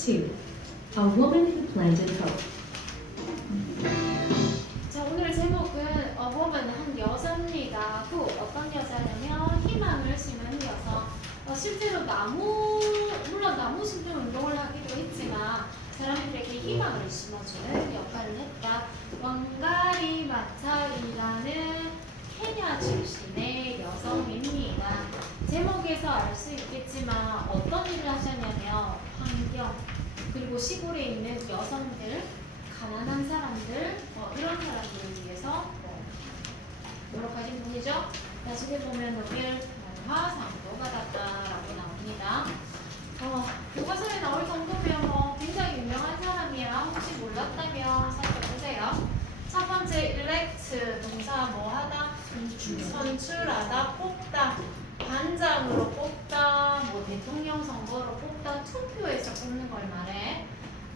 2. A woman who planted hope. 자, 오늘 제목은 A woman, 한 여자입니다. 그 어떤 여자냐면 희망을 심은 여성. 실제로 물론 나무 심는 운동을 하기도 했지만 사람들에게 희망을 심어주는 역할을 했다. 왕가리 마차이라는 케냐 출신의 여성입니다. 제목에서 알 수 있겠지만 어떤 일을 하셨냐면 환경, 그리고 시골에 있는 여성들, 가난한 사람들, 이런 사람들을 위해서 노력하신 분이죠. 나중에 보면 노벨 문화상도 받았다라고 나옵니다. 교과서에 나올 정도면 굉장히 유명한 사람이야. 혹시 몰랐다면 살펴보세요. 첫 번째 elect 동사 뭐 하다? 선출하다, 뽑다, 반장으로 뽑다, 뭐 대통령 선거로 뽑다, 투표에서 뽑는 걸 말해.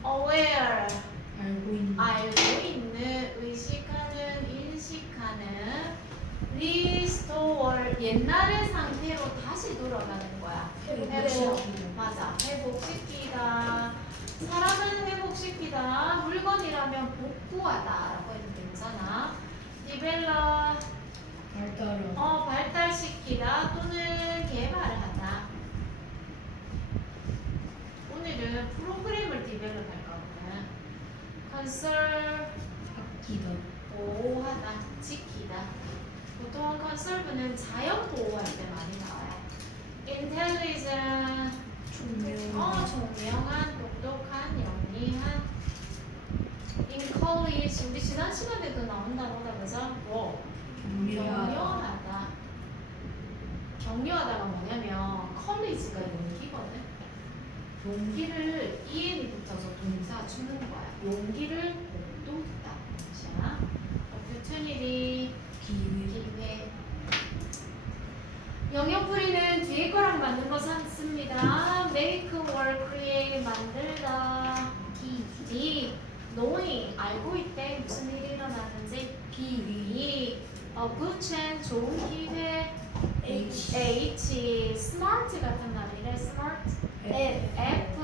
aware 알고 있는, 의식하는, 인식하는, restore 옛날의 상태로 다시 돌아가는 거야. 맞아. 회복시키다. 사람은 회복시키다. 물건이라면 복구하다라고 해도 괜찮아. develop 발달시키다 또는 개발하다. 오늘은 프로그램을 디벨롭 할 거거든. conserve 보호하다, 지키다. 보통 conserve는 자연 보호할 때 많이 나와요. intelligent 총명한, 똑똑한, 영리한. encourage 우리 지난 시간에도 나온다고 하다 그죠? 격려하다. 격려하다가 뭐냐면 college가 용기거든. 용기를 EN이 붙어서 동사 주는 거야. 용기를 북돋다. 자, opportunity 기회. 영역풀이는 뒤에 거랑 맞는 거 씁니다. make, work, create 만들다. D knowing 알고 있대 무슨 일이 일어나는지. B good chance 좋은 기회. H smart 같은 말이래. smart. F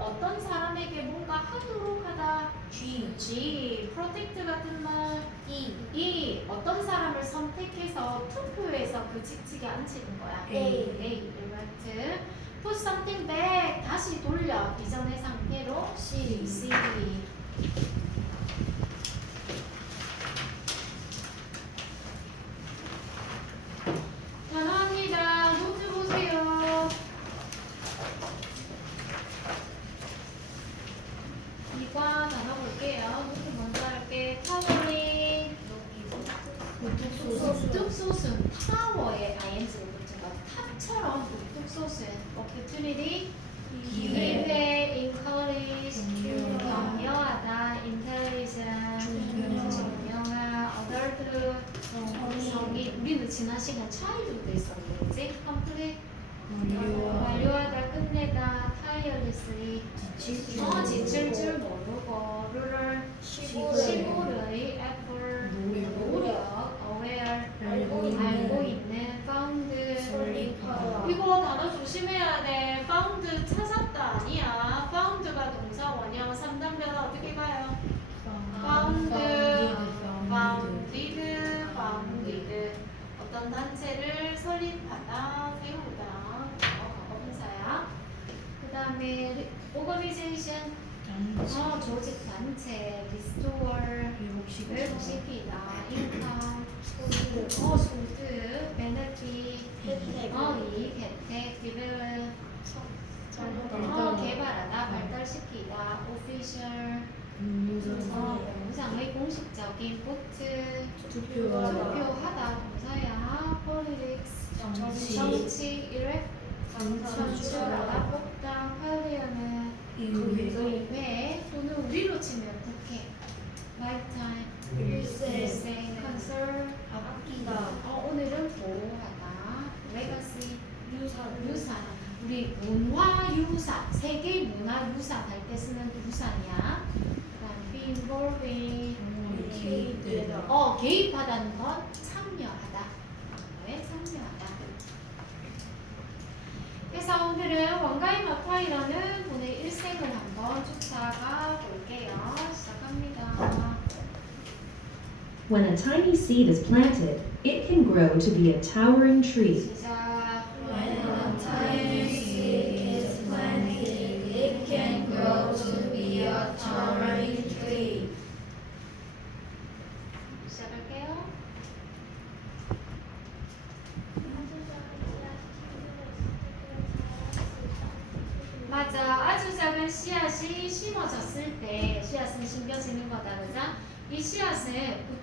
어떤 사람에게 뭔가 하도록 하다. G protect 같은 말. E 어떤 사람을 선택해서 투표해서 그 직책에 앉히는 거야. A direct. Put something back 다시 돌려 이전의 상태로. C 단어합니다. 노트 보세요. 이과 단어 볼게요. 노트 먼저 할게. 타워링 북극소순 타워에 ing를 붙은 거. 탑처럼 북극소순. opportunity 기회. encourage 격려하다. intelligent 총명한. alert 성인. 우리는 지난 시간 child도 있었는지. complete 완료하다, 끝내다. tirelessly 지칠 줄 모르고. ruler 시골의 effort 노력. aware 알고 있는. found 이거 단어 조심해야 돼. found 찾았다 아니야. found가 동사 원형 3단 변화 어떻게 가요? founded 어떤 단체를 설립하다, 세우다. 과거분사야. 그 다음에 organization 조직 단체. restore 회복시키다. income 소득. benefit 이익, 혜택. develop 개발하다, 발달시키다. official 공상의 공식적인. vote 투표하다 동사야. politics 정치. elect 선출하다, 뽑다. parliament 의회 또는 우리로 치면 국회. lifetime 일생. conserve 아끼다 오늘은 보호하다. legacy 유산 우리 문화유산, 세계 문화유산 할 때 쓰는 유산이야. 그다음 be involving 개입하다는 건 참여하다. 참여하다. 그래서 오늘은 왕가의 마타이라는 분의 일생을 한번 쫓아가 볼게요. 시작합니다. When a tiny seed is planted, it can grow to be a towering tree. 시작. When a tiny seed is planted, it can grow to be a towering tree. 시작할게요. 맞아. 아주 작은 씨앗이 심어졌을 때 씨앗은 심겨지는 거다. 그죠? 이 씨앗은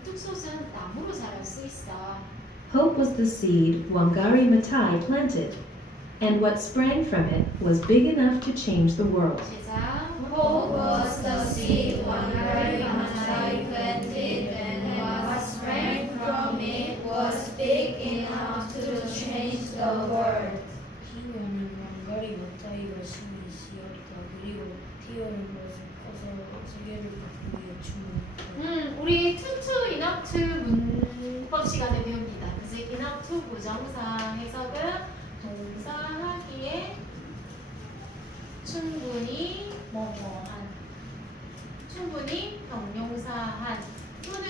우뚝솟은 나무로 자랄 수 있어. Hope was the seed Wangari Maathai planted, and what sprang from it was big enough to change the world. 시작. Hope was the seed Wangari Maathai planted, and what sprang from it was big enough to change the world. 희망은 왕가리 마타이가 심히 씨였다. 그리고 튀어오른 것은 커서 세계를 바꾸기에 충분했다. 우리 투투 이낙투 문법 시간에 배웁니다. 그래서 이낙투 부정사 해석은 동사하기에 충분히 뭐뭐한, 충분히 형용사한 또는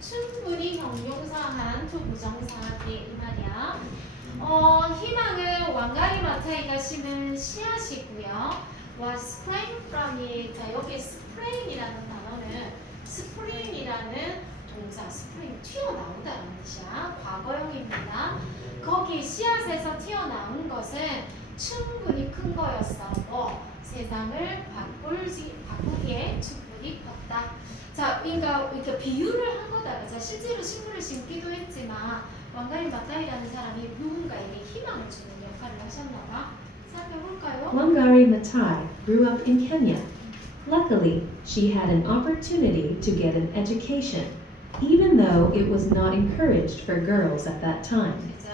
충분히 형용사한 투 부정사하기 이 말이야. 희망은 왕가리 마타이가 심은 씨앗이고요. What sprang from it. 자, 여기 spring이라는 단어는 spring이라는 동사 spring 튀어나온다는 뜻이야. 과거형입니다. 거기 씨앗에서 튀어나온 것은 충분히 큰 거였어. 세상을 바꾸기에 충분히 컸다. 자, 그러니까 비유를 한 거다. 그죠? 실제로 식물을 심기도 했지만 왕가리 마타이라는 사람이 누군가에게 희망을 주는 역할을 하셨나 봐. 살펴볼까요? Wangari Maathai grew up in Kenya. Luckily, she had an opportunity to get an education, even though it was not encouraged for girls at that time. 자,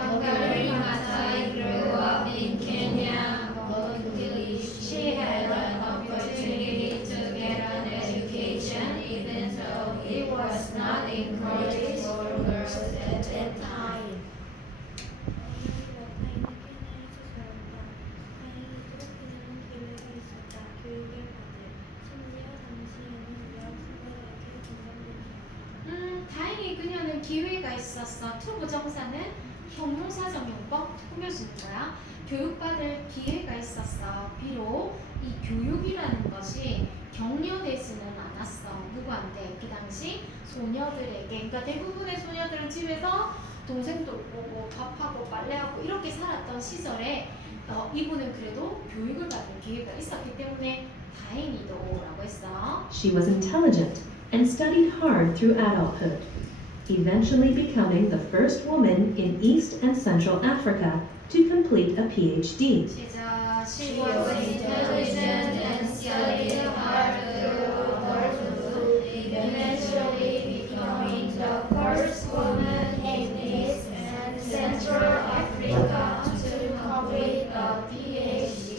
Wangari Maathai grew up in Kenya. Luckily, she had an opportunity to get an education, even though it was not encouraged for girls at that time. 다행히 그녀는 기회가 있었어. 투 부정사는 형용사적 용법 꾸며주는 거야. 교육받을 기회가 있었어. 비록 이 교육이라는 것이 격려되지는 않았어. 누구한테? 그 당시 소녀들에게. 그러니까 대부분의 소녀들은 집에서 동생 돌보고 밥하고 빨래하고 이렇게 살았던 시절에 이분은 그래도 교육을 받을 기회가 있었기 때문에 다행히도라고 했어. She was intelligent and studied hard through adulthood, eventually becoming the first woman in East and Central Africa to complete a PhD. 시작. She was intelligent and studied hard through adulthood, eventually becoming the first woman in East and Central Africa to complete a PhD.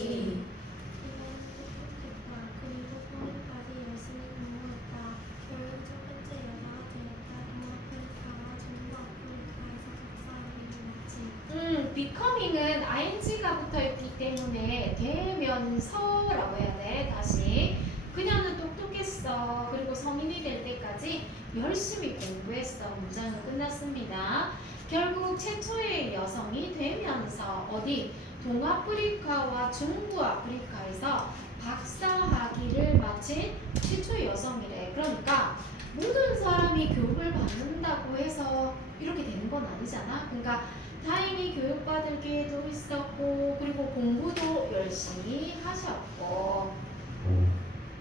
becoming은 ing가 붙어있기 때문에 되면서라고 해야 돼. 다시 그녀는 똑똑했어. 그리고 성인이 될 때까지 열심히 공부했어. 문장은 끝났습니다. 결국 최초의 여성이 되면서 어디 동아프리카와 중부아프리카에서 박사학위를 마친 최초의 여성이래. 그러니까 모든 사람이 교육을 받는다고 해서 이렇게 되는 건 아니잖아. 그러니까 다행히 교육받을 기회도 있었고 그리고 공부도 열심히 하셨고.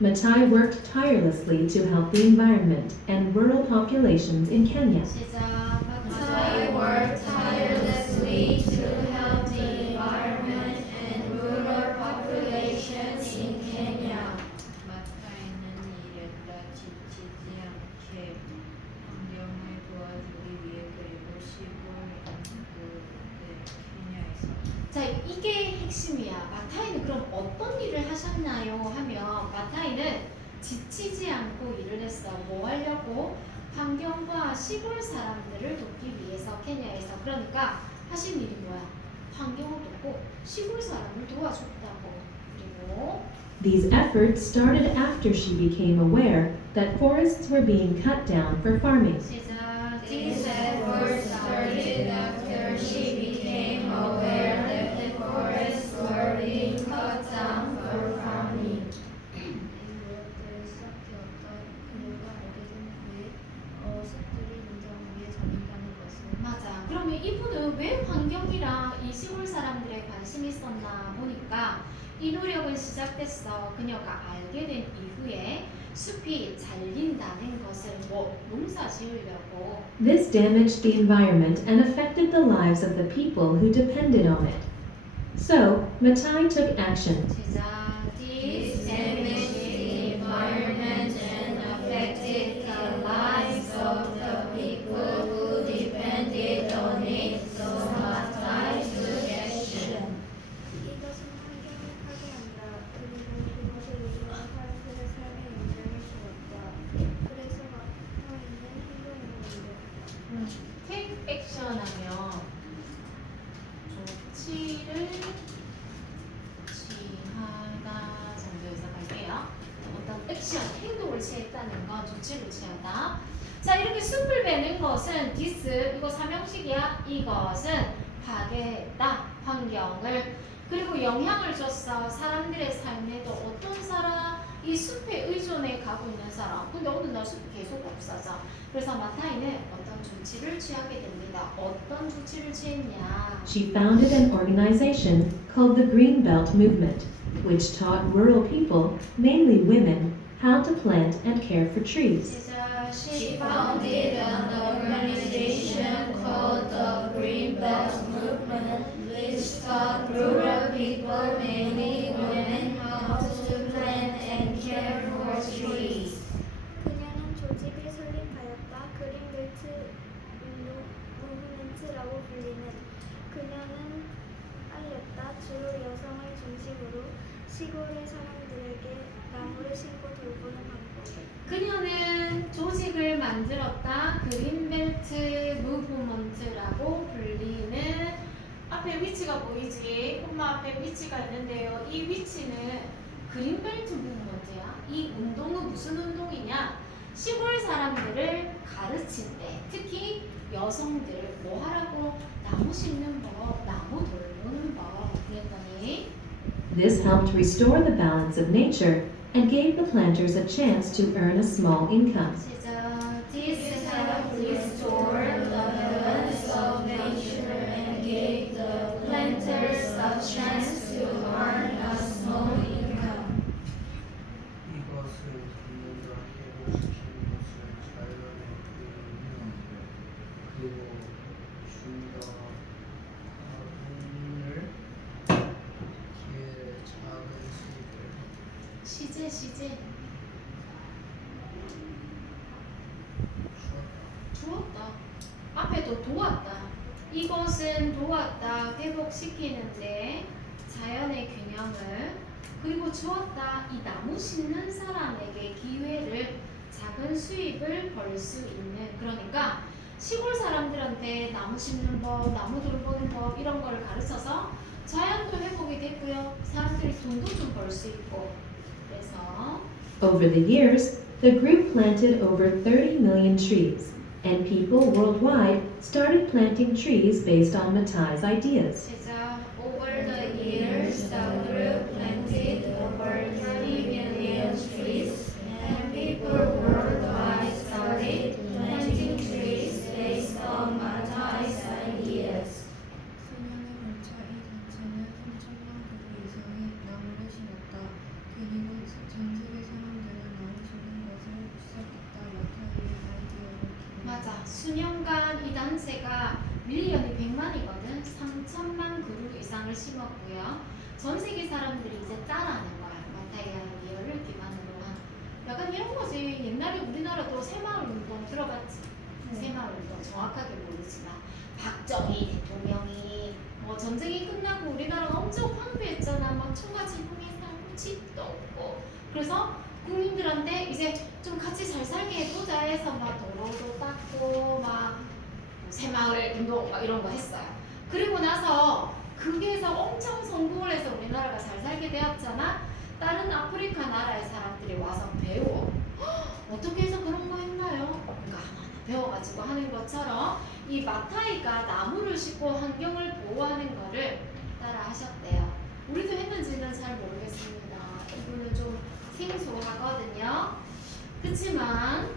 Maathai worked tirelessly to help the environment and rural populations in Kenya. 시작. I worked tirelessly to help the environment and rural populations in Kenya. 마타이는 일했다. 지치지 않게 환경을 도와주기 위해 그리고 시골 케냐에서 자, 이게 핵심이야. 마타이는 그럼 어떤 일을 하셨나요? 하면 마타이는 지치지 않고 일을 했어. 뭐 하려고? 환경과 시골 사람들을 돕기 위해서 케냐에서. 그러니까 하신 일이 뭐야? 환경을 돕고 시골 사람을 도와줬다고. 그리고 These efforts started after she became aware that forests were being cut down for farming. 시작. These efforts started after she became aware that the forests were being cut down for farming. 이 노력들을 시작되었다. 그녀가 알게 된 후에 숲들이 인정 위에 자린다는 것을 맞아. 그러면 이분은 왜 환경이랑 이 시골 사람들에 관심이 있었나 보니까 이 노력은 시작됐어. 그녀가 알게 된 이후에 숲이 잘린다는 것을 농사 지으려고. This damaged the environment and affected the lives of the people who depended on it. So, Matai took action. 시작. This damaged the environment and affected the lives of the people who depended on it, so Matai took action. 이것은 환경을 파괴한다. 그리고 그것을 이루는 사람들의 삶에 영향을 주었다. 그래서 마타이는 행동을 옮겼다. take action 하면 조치를 취하다 정도에서 갈게요. 어떤 액션, 행동을 취했다는 건 조치를 취하다. 자, 이렇게 숲을 베는 것은 this, 이거 삼형식이야. 이것은 파괴했다. 환경을. 그리고 영향을 줬어. 사람들의 삶에도 어떤 사람? 이 숲에 의존해 가고 있는 사람. 근데 어느 날 숲이 계속 없어져. 그래서 마타이는 어떤 조치를 취하게 됩니다. 어떤 조치를 취했냐? She founded an organization called the Green Belt Movement, which taught rural people, mainly women, how to plant and care for trees. 시작. She founded an organization called the Green Belt Movement, which taught rural people, mainly women, how to plant and care for trees. 그녀는 조직을 설립하였다. 그린벨트 무브먼트라고 불리는. 그녀는 알렸다. 주로 여성을 중심으로 시골의 사람들에게 나무를 심고 돌보는 방법. 그녀는 조직을 만들었다. 그린벨트 무브먼트라고 불리는. 앞에 위치가 보이지? 엄마 앞에 위치가 있는데요. 이 위치는 그린벨트 무브먼트야. 이 운동은 무슨 운동이냐? 시골 사람들을 가르친 때, 특히 여성들을 뭐 하라고? 나무 심는 법, 나무 돌보는 법. 그랬더니 This helped restore the balance of nature and gave the planters a chance to earn a small income. 시작. This helped restore the balance of nature and gave the planters a chance to earn a small income. 이것을 듣는다 회복시키는 것을 자연의 그리고 준다 화분을 기회를 작은 수익을 시제. 주었다. 앞에도 도왔다. 이것은 도왔다. 회복시키는데 자연의 균형을. 그리고 주었다. 이 나무 심는 사람에게 기회를, 작은 수입을 벌 수 있는. 그러니까 시골 사람들한테 나무 심는 법, 나무 돌보는 법 이런 거를 가르쳐서 자연도 회복이 됐고요. 사람들이 돈도 좀 벌 수 있고. 그래서 Over the years, the group planted over 30 million trees, and people worldwide started planting trees based on Matai's ideas. 시작. Over the years, the group planted over 30 million trees, and people worldwide started planting trees based on Matai's ideas. 수년에 걸쳐 이 단체는 3천만 그루 이상의 나무를 심었다. 그리고 전 세계 사람들은 나무 심는 것을 시작했다. 마타이의 아이디어를 기반. 맞아. 수년간 이 단체가 밀리언이 100만이거든. 3천만 그루 이상을 심었고요. 전 세계 사람들이 이제 따라하는 거야. 마타이 아이디어를 기반으로 한. 약간 이런 거지. 옛날에 우리나라도 새마을 운동 들어봤지? 새마을 운동 정확하게 모르지만 박정희 대통령이 뭐 전쟁이 끝나고 우리나라가 엄청 황폐했잖아. 막 초가지 형이 살고 집도 없고. 그래서 국민들한테 이제 좀 같이 잘 살게 해보자 해서 막 도로도 닦고 막 새마을 운동 막 이런 거 했어요. 그리고 나서 거기에서 엄청 성공을 해서 우리나라가 잘 살게 되었잖아. 다른 아프리카 나라의 사람들이 와서 배워. 어떻게 해서 그런 거 했나요? 그러니까 하나하나 배워가지고 하는 것처럼 이 마타이가 나무를 심고 환경을 보호하는 거를 따라 하셨대요. 우리도 했는지는 잘 모르겠습니다. 이거는 좀 생소하거든요. 그렇지만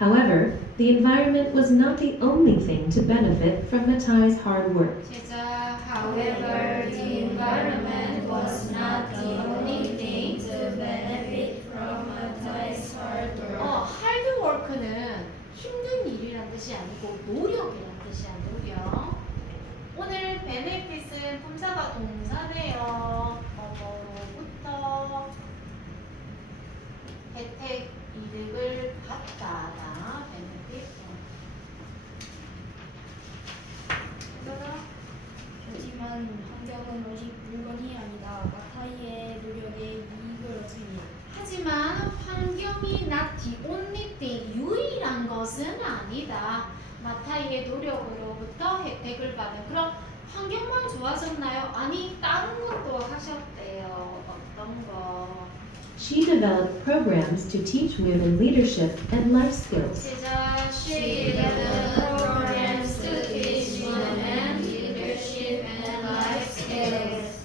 However, the environment was not the only thing to benefit from Matai's hard work. 제자 However, the environment was not the only thing to benefit from Matthias' hard work. 하드워크는 힘든 일이란 뜻이 아니고 노력이란 뜻이야. 노력. 오늘 베네핏은 품사가 동사네요. 뭐로부터 혜택, 이득을 받다다. 베네핏. 하지만 환경은 오직 물건이 아니다. 마타이의 노력에 이익을 얻으니. 하지만 환경이 not the only thing, 유일한 것은 아니다. 마타이의 노력으로부터 혜택을 받은. 그럼 환경만 좋아졌나요? 아니, 다른 것도 하셨대요. 어떤 거? She developed programs to teach women leadership and life skills. 시작. She developed programs to teach women leadership and life skills.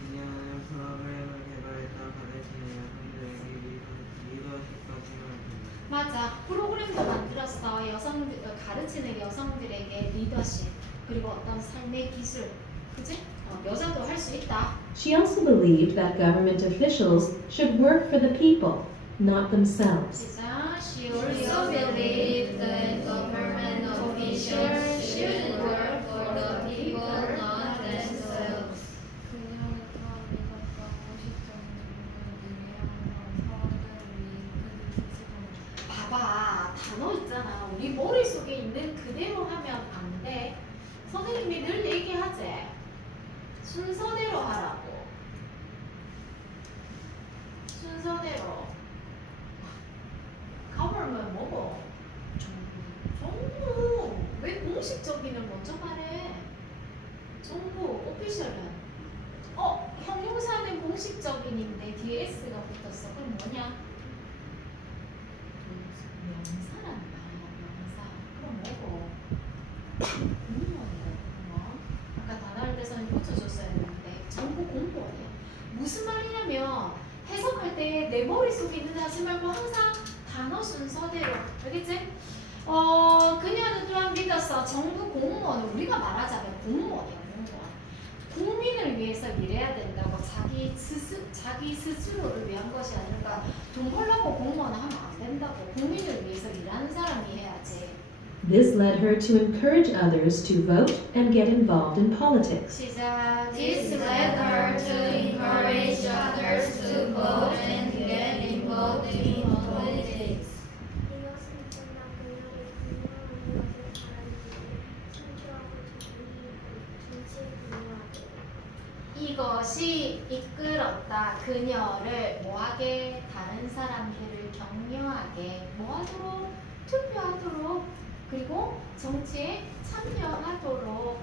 그녀는 프로그램을 개발했다. 가르치는 여성들에게 리더십과 책임을 줬다. 맞아. 프로그램도 만들었어. 가르치는 여성들에게 리더십 그리고 어떤 삶의 기술, 그치? 여자도 할 수 있다. She also believed that government officials should work for the people, not themselves. 시작. She Also believed that government officials should work for the people, not themselves. 그녀는 다음 미각과 공식적인 능력을 사람들을 위해 큰 뜻을 봐봐. 단어 있잖아. 우리 머릿속에 있는 그대로 하면 안 돼. 선생님이 늘 얘기하지. 순서대로 하라고. 순서대로. government 뭐고? 정부. 왜 공식적인을 먼저 말해? 정부, 오피셜은. 형용사는 공식적인인데 뒤에 s가 붙었어. 그럼 뭐냐? 명사란 말이야, 명사. 그럼 뭐고? 공무원이다, 공무원. 아까 단어를 대서는 붙여줬어야 했는데 정부 공무원이야. 무슨 말이냐면 해석할 때 내 머릿속에 있는 하지 말고 항상 단어 순서대로. 알겠지? 그녀는 또한 믿었어. 정부 공무원은 우리가 말하자면 공무원이야, 공무원. 국민을 위해서 일해야 된다고 자기 스스로를 위한 것이 아니라 돈 벌려고 공무원 하면 안 된다고. 국민을 위해서 일하는 사람이 해야지. This led her to encourage others to vote and get involved in politics. 시작. This led her to encourage others to vote and get involved in politics. 이것은 그러나 그녀를 분노하는 것을 바라기 선조하고 정치에 분노하고 이것이 이끌었다. 그녀를 뭐하게? 다른 사람들을 격려하게. 뭐하도록? 투표하도록. 그리고 정치에 참여하도록.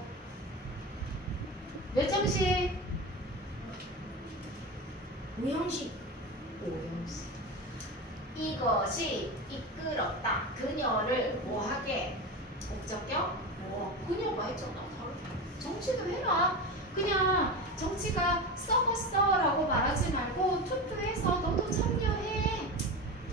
몇 점씩? 오형식. 이것이 이끌었다. 그녀를 뭐하게? 목적격? 그녀가 했잖아. 정치도 해라. 그냥 정치가 썩었어 라고 말하지 말고 투표해서 너도 참여해.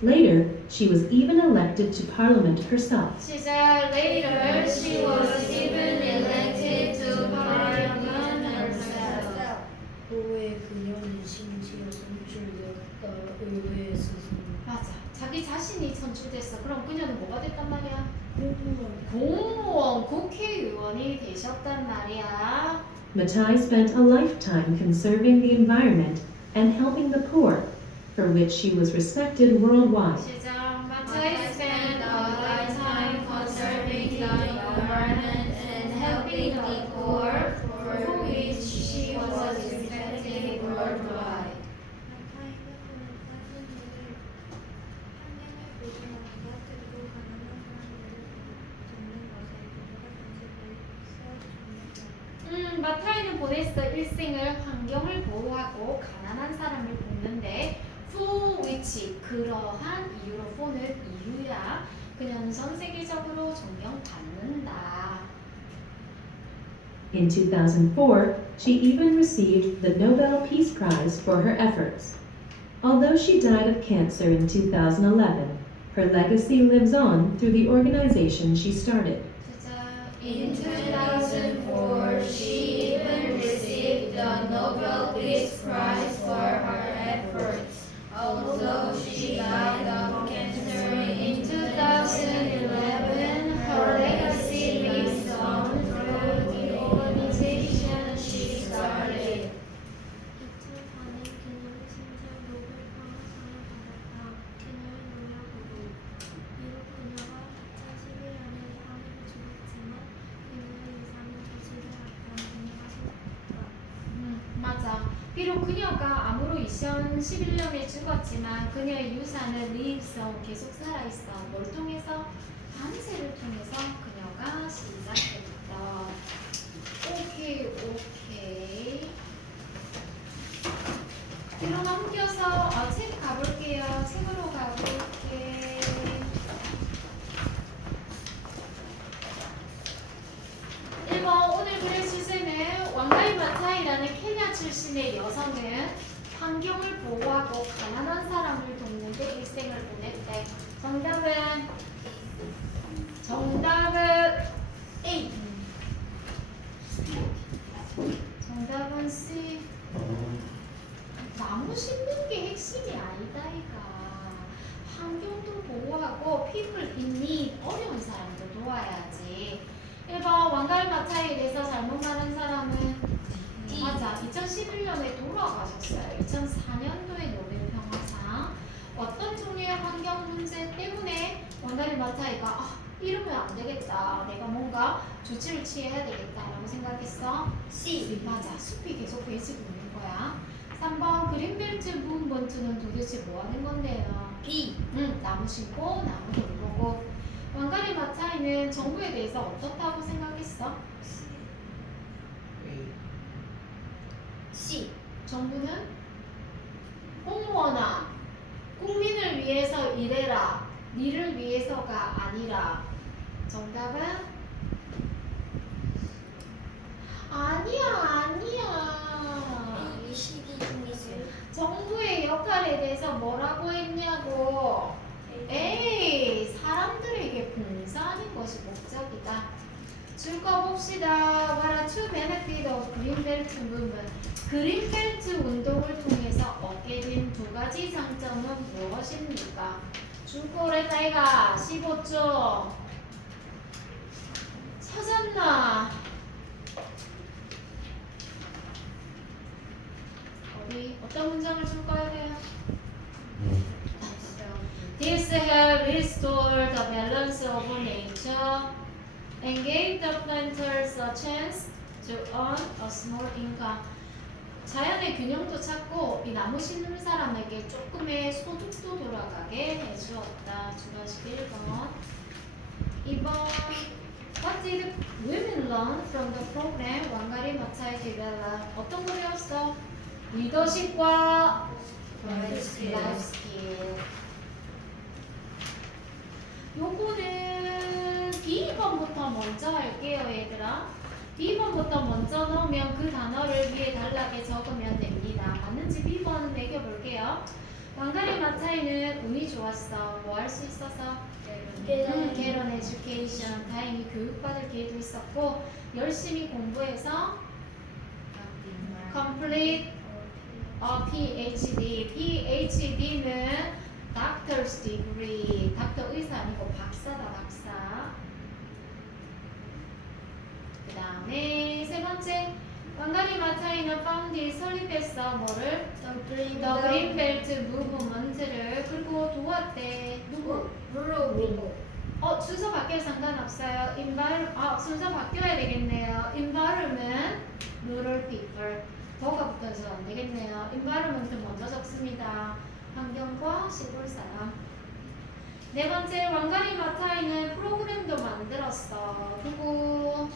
Later, she was even elected to parliament herself. 시작. Later She was even elected to parliament herself. 후에 그녀는 심지어 선출되었다. 의회에 스스로 맞아. 자기 자신이 선출됐어. 그럼 그녀는 뭐가 됐단 말이야? 공무원 공무원, 국회의원이 되셨단 말이야. Matai spent a lifetime conserving the environment and helping the poor, for which she was respected worldwide. 시작. I spent a lifetime conserving the environment and helping the poor, for which she was respected worldwide. 마타이는 그는 따진 일을 환경을 보존하기가 그리고 가난한 사람들을 돕는 것에 그녀가 정책을 세워줍니다. 마타이는 보냈어. 일생을 환경을 보호하고 가난한 사람을 돕는데 for which 그러한 이유로 for는 이유야. 그녀는 전 세계적으로 존경받는다. In 2004, she even received the Nobel Peace Prize for her efforts. Although she died of cancer in 2011, her legacy lives on through the organization she started. In 2004, she even received the Nobel Peace Prize for her efforts. Although she died of cancer in 2011, her legacy lives on through the organization she started. 2004년 그녀는 심지어 노벨 평화상을 받았다. 그녀의 노력으로. 비록 그녀가 2011년에 암으로 죽었지만 그녀의 유산은 도시를 앞둔 그녀가 세웠다. 맞아. 비록 그녀가 암으로 2011년에 죽었지만 그녀의 유산은 lives on 계속 살아있어. 뭘 통해서? 밤새를 통해서 그녀가 시작했다. 오케이. 뒤로 넘겨서 책 가볼게요. 책으로 가볼게. 1번 오늘 글의 주제는 왕가이 마타이라는 케냐 출신의 여성은 환경을 보호하고 가난한 사람을 돕는 데 일생을 보냈대. 정답은 A. 정답은 C. 나무 심는 게 핵심이 아니다 이가. 환경도 보호하고 people in need 어려운 사람도 도와야지. 1번 왕가이 마타이에 대해서 잘못 말한 사람은 맞아. 2011년에 돌아가셨어요. 2004년도에 노벨 평화상. 어떤 종류의 환경 문제 때문에 왕가이 마타이가 이러면 안 되겠다. 내가 뭔가 조치를 취해야 되겠다라고 생각했어. C. 맞아. 숲이 계속 베지고 있는 거야. 3번 그린벨트 무브먼트는 도대체 뭐 하는 건데요? B. 나무 심고 나무 돌보고. 왕가리 마타이는 정부에 대해서 어떻다고 생각했어? C. 정부는 공무원아 국민을 위해서 일해라. 니를 위해서가 아니라. 정답은? 아니야. 이 시기 중에서 정부의 역할에 대해서 뭐라고 했냐고. 에이, 사람들에게 봉사하는 것이 목적이다. 줄 거 봅시다. What are two benefits of Greenbelt movement? 그린벨트 운동을 통해서 얻게 된 두 가지 장점은 무엇입니까? 줄 거래 따위가 15조. 찾았나? 어디 어떤 문장을 줄 거야 돼요? This helped restore the balance of nature and gave the planters a chance to earn a small income. 자연의 균형도 찾고 이 나무 심는 사람에게 조금의 소득도 돌아가게 해주었다. 주관식 1번. 2번. What did women learn from the program 왕가리 마차이 develop? 어떤 거 배웠어? 리더십과 라이프 스킬. 요거는 B번부터 먼저 할게요 얘들아. B번부터 먼저 넣으면 그 단어를 위에 단락에 적으면 됩니다. 맞는지 B번은 매겨볼게요. 왕가리 마차이는 운이 좋았어. 뭐 할 수 있어서? Get an education. 다행히 교육받을 기회도 있었고 열심히 공부해서 complete a PhD. PhD는 Doctor's degree. 닥터 의사 아니고 박사다 박사. 그 다음에 세 번째 왕가리 마차이는 파운드 설립했어. 뭐를? The Greenbelt Movement를. 그리고 도왔대. 누구? 순서 바뀌어 상관없어요. 순서 바뀌어야 되겠네요. Environment, rural people. 더가 붙어서 안 되겠네요. Environment 먼저 적습니다. 환경과 시골 사람. 네 번째 왕가리 마타이는 프로그램도 만들었어. 누구?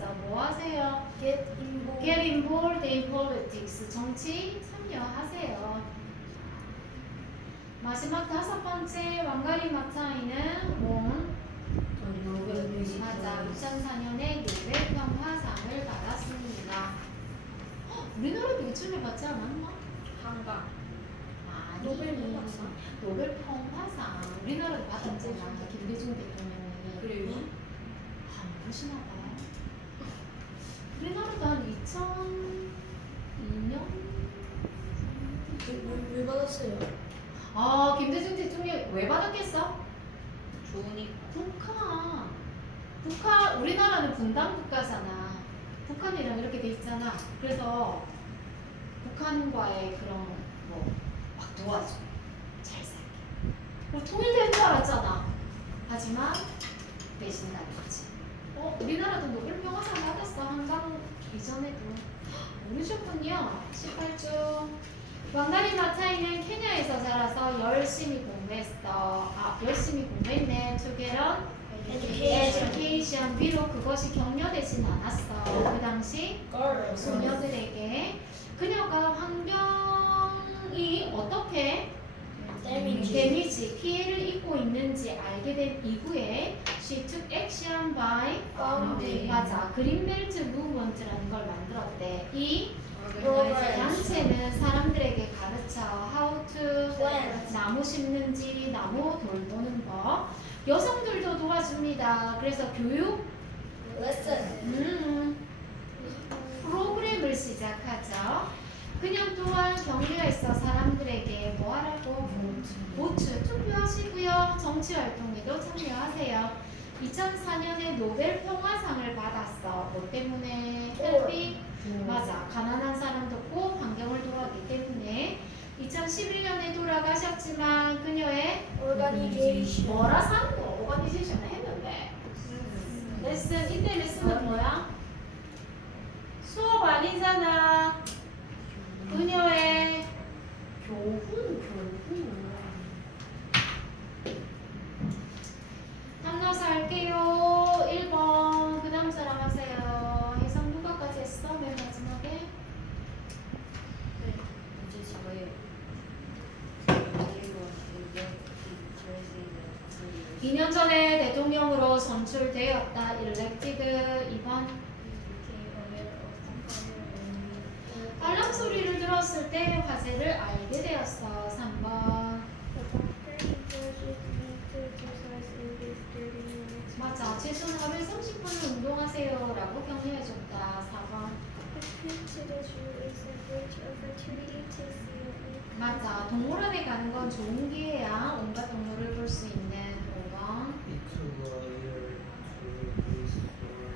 있어. 뭐 하세요? Get involved. Get involved in politics. 정치 참여하세요. 마지막 5번째 왕가리 마차이는 원 노벨 맞아 2004년에 노벨 평화상을 받았습니다. 우리나라도 이쯤에 받지 않았나? 한강. 아니, 노벨 평화상? 노벨 평화상 우리나라도 받았잖아. 김대중 대통령이. 그래요? 안 보시나 봐. 우리나라도 한 2002년? 왜 받았어요? 아, 김대중 대통령 왜 받았겠어? 좋으니까. 북한 우리나라는 분단 국가잖아. 북한이랑 이렇게 돼 있잖아. 그래서 북한과의 그런 뭐 막 도와줘. 잘 살게. 우리 통일된 줄 알았잖아. 하지만 배신당했지. 우리나라도 노벨 평화상 받았어. 한강 이전에도. 모르셨군요. 18주. 왕가리 마차이는 케냐에서 자라서 열심히 공부했어. 열심히 공부했네. To get an education. 비록 그것이 격려되진 않았어. 그 당시 소녀들에게. 그녀가 환경이 어떻게 데미지, 피해를 입고 있는지 알게 된 이후에 she took action by Founding. 맞아. 그린벨트 무브먼트라는 걸 만들었대. 이 Programs. 단체는 사람들에게 가르쳐 how to Plant. 나무 심는지, 나무 돌보는 법. 여성들도 도와줍니다. 그래서 교육 Lesson. 프로그램을 시작하죠. 그냥 또한 격려했어. 사람들에게 뭐 하라고? 보트 투표하시고요. 정치 활동에도 참여하세요. 2004년에 노벨 평화상을 받았어. 뭐 때문에? 헬피? 맞아. 가난한 사람 돕고 환경을 도왔기 때문에. 2011년에 돌아가셨지만 그녀의 Organization. 뭐라 사는 거 오가니제이션을 했는데. 레슨 이때 레슨은 뭐야? 수업 아니잖아. 그녀의 교훈. 탐나서 할게요. 1번 그 다음 사람 하세요. 해석 누가까지 했어? 맨 마지막에. 이제 저예요. 2년 전에 대통령으로 선출되었다. elected. 2번 알람 소리를 들었을 때 화제를 알게 되었어. 3번 맞아. 최소한 하루에 30분을 운동하세요 라고 격려해줬다. 4번 맞아. 동물원에 가는 건 좋은 기회야. 온갖 동물을 볼 수 있는. 5번 It took a year to restore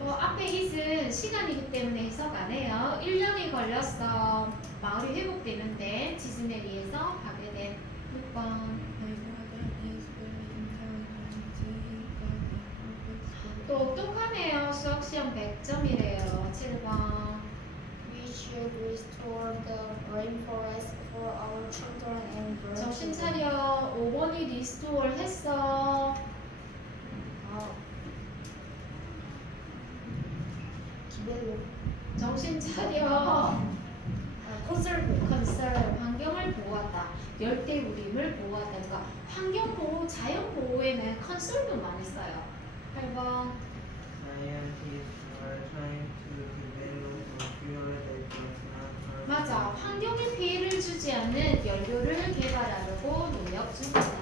the 앞에 it은 시간이기 때문에 해석 안 해요. 1년이 걸렸어. 마을이 회복되는데 지진에 의해서 파괴된. 6번 My brother is very intelligent. He got a perfect score. 똑똑하네요. 수학 시험 100점이래요. 7번 We should restore the rainforest for our children and 정신 grandchildren. 차려. 5번이 리스토어 했어. 기별로. 정신 차려. 컨설브. 컨설 환경을 보호하다. 열대우림을 보호하다. 그러니까 환경 보호, 자연 보호에는 컨설도 많이 써요. 8번 Scientists are trying to develop a fuel that does not harm 맞아. 환경에 피해를 주지 않는 연료를 개발하려고 노력 중이다.